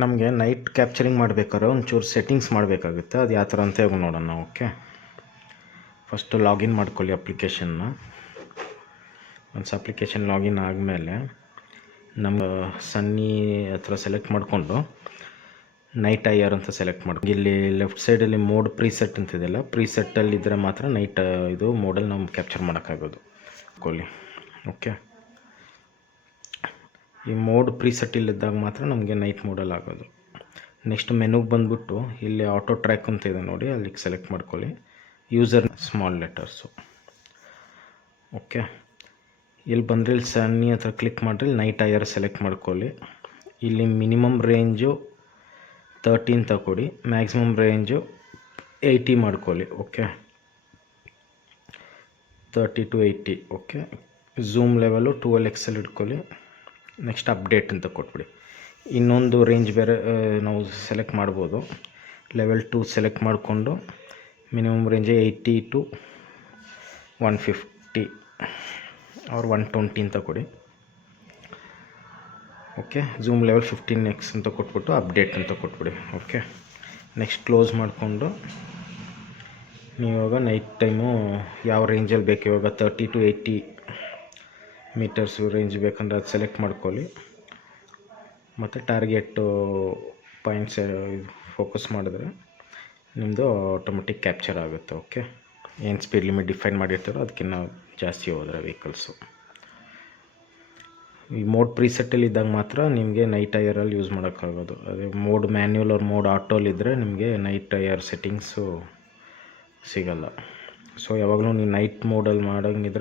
ನಮಗೆ night capturing ಮಾಡಬೇಕಾದ್ರೆ ಒಂಚೂರು ಸೆಟ್ಟಿಂಗ್ಸ್ ಮಾಡಬೇಕಾಗುತ್ತೆ. ಅದು ಯಾವ ಥರ ಅಂತ ಹೇಳಿ ನೋಡೋಣ. ಓಕೆ, ಫಸ್ಟು ಲಾಗಿನ್ ಮಾಡ್ಕೊಳ್ಳಿ ಅಪ್ಲಿಕೇಶನ್ನ. ಒನ್ಸ್ ಅಪ್ಲಿಕೇಶನ್ ಲಾಗಿನ್ ಆದಮೇಲೆ ನಮ್ಮ ಸನ್ನಿ ಹತ್ರ ಸೆಲೆಕ್ಟ್ ಮಾಡಿಕೊಂಡು ನೈಟ್ ಐಆರ್ ಅಂತ ಸೆಲೆಕ್ಟ್ ಮಾಡಿ, ಇಲ್ಲಿ ಲೆಫ್ಟ್ ಸೈಡಲ್ಲಿ ಮೋಡ್ ಪ್ರೀಸೆಟ್ ಅಂತಿದೆಯಲ್ಲ, ಪ್ರೀಸೆಟ್ಟಲ್ಲಿ ಇದ್ದರೆ ಮಾತ್ರ ನೈಟ್ ಇದು ಮೋಡಲ್ಲಿ ನಾವು ಕ್ಯಾಪ್ಚರ್ ಮಾಡೋಕ್ಕಾಗೋದು. ಕೊಳ್ಳಿ. ಓಕೆ, ಈ ಮೋಡ್ ಪ್ರೀಸೆಟ್ ಇಲ್ಲಿದ್ದಾಗ ಮಾತ್ರ ನಮಗೆ ನೈಟ್ ಮೋಡಲ್ಲಿ ಆಗೋದು. ನೆಕ್ಸ್ಟ್ ಮೆನುಗೆ ಬಂದುಬಿಟ್ಟು ಇಲ್ಲಿ ಆಟೋ ಟ್ರ್ಯಾಕ್ ಅಂತ ಇದೆ ನೋಡಿ, ಅಲ್ಲಿಗೆ ಸೆಲೆಕ್ಟ್ ಮಾಡ್ಕೊಳ್ಳಿ. User small letters. ಓಕೆ, ಇಲ್ಲಿ ಬಂದರೆ ಇಲ್ಲಿ ಸನ್ನಿ ಹತ್ರ ಕ್ಲಿಕ್ ಮಾಡಿರಿ, ನೈಟ್ ಐಆರ್ ಸೆಲೆಕ್ಟ್ ಮಾಡ್ಕೊಳ್ಳಿ. ಇಲ್ಲಿ ಮಿನಿಮಮ್ ರೇಂಜು 13 ತಗೊಳ್ಳಿ, ಮ್ಯಾಕ್ಸಿಮಮ್ ರೇಂಜು 80 ಮಾಡ್ಕೊಳ್ಳಿ. Okay, 30 to 80. Okay, zoom level 12x ಇಟ್ಕೊಳ್ಳಿ. ನೆಕ್ಸ್ಟ್ ಅಪ್ಡೇಟ್ ಅಂತ ಕೊಟ್ಬಿಡಿ. ಇನ್ನೊಂದು ರೇಂಜ್ ಬೇರೆ ನಾವು ಸೆಲೆಕ್ಟ್ ಮಾಡ್ಬೋದು. ಲೆವೆಲ್ 2 ಸೆಲೆಕ್ಟ್ ಮಾಡಿಕೊಂಡು ಮಿನಿಮಮ್ ರೇಂಜ್ 80 to 150 or 120 ಅಂತ ಕೊಡಿ. ಓಕೆ, ಝೂಮ್ ಲೆವೆಲ್ 15x ಅಂತ ಕೊಟ್ಬಿಟ್ಟು ಅಪ್ಡೇಟ್ ಅಂತ ಕೊಟ್ಬಿಡಿ. ಓಕೆ, ನೆಕ್ಸ್ಟ್ ಕ್ಲೋಸ್ ಮಾಡಿಕೊಂಡು ನೀವಾಗ ನೈಟ್ ಟೈಮು ಯಾವ ರೇಂಜಲ್ಲಿ ಬೇಕು, ಇವಾಗ 30 to 80 ಮೀಟರ್ಸು ರೇಂಜ್ ಬೇಕಂದ್ರೆ ಅದು ಸೆಲೆಕ್ಟ್ ಮಾಡ್ಕೊಳ್ಳಿ. ಮತ್ತು ಟಾರ್ಗೆಟು ಪಾಯಿಂಟ್ಸ್ ಫೋಕಸ್ ಮಾಡಿದ್ರೆ ನಿಮ್ಮದು ಆಟೋಮೆಟಿಕ್ ಕ್ಯಾಪ್ಚರ್ ಆಗುತ್ತೆ. ಓಕೆ, ಏನು ಸ್ಪೀಡ್ ಲಿಮಿಟ್ ಡಿಫೈನ್ ಮಾಡಿರ್ತಾರೋ ಅದಕ್ಕಿಂತ ಜಾಸ್ತಿ ಹೋದರೆ ವೆಹಿಕಲ್ಸು. ಈ ಮೋಡ್ ಪ್ರೀಸೆಟ್ಟಲ್ಲಿ ಇದ್ದಾಗ ಮಾತ್ರ ನಿಮಗೆ ನೈಟ್ ಐಆರಲ್ಲಿ ಯೂಸ್ ಮಾಡೋಕ್ಕಾಗೋದು. ಅದೇ ಮೋಡ್ ಮ್ಯಾನ್ಯುವಲ್ ಅವ್ರ ಮೋಡ್ ಆಟೋಲಿದ್ದರೆ ನಿಮಗೆ ನೈಟ್ ಐಆರ್ ಸೆಟ್ಟಿಂಗ್ಸು ಸಿಗಲ್ಲ. ಸೊ ಯಾವಾಗಲೂ ನೀವು ನೈಟ್ ಮೋಡಲ್ಲಿ ಮಾಡೋಂಗಿದ್ರೆ